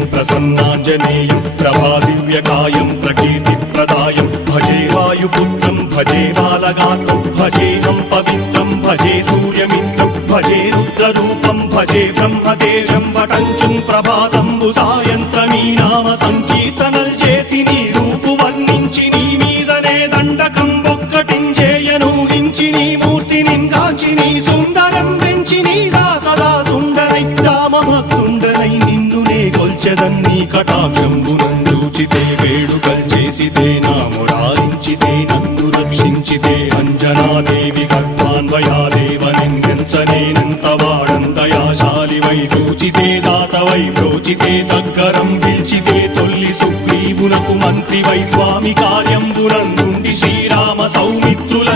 ప్రసన్నాంజనేయం ప్రభాదివ్యకాయం ప్రకీర్తిప్రదాయం భజే వాయుపుత్రం భజే బాలగాత్రం భజేహం పవిత్రం భజే సూర్యమిత్రం భజే రుద్రరూపం భజే బ్రహ్మదేవం వటంచుం ప్రభాతంబు సాయంత్రమీ నామ సంకీర్తనల్ చేసి నీ రూపు వర్ణించి నీ మీదనే దండకం ఒక్కటించేయనూహించి నీ మూర్తిని గాంచి నీ సుందరం పెంచి నీ దాసదా సుందరై రామభక్తుండరై నిన్నునే కొల్చెదన్నీ కటాక్షంబునందూచితే వేడుకల్ చేసితే నా మురారించితే నన్ను రక్షించితే అంజనాదేవి గర్భాన్వయాదేవనెంచనేనంత వాడందయాశాలివై చూచితే దాతవై బ్రోచితే దగ్గరం పిల్చితే తొల్లి సుగ్రీవునకు మంత్రివై స్వామి కార్యంబునందుండి శ్రీరామ సౌమిత్రుల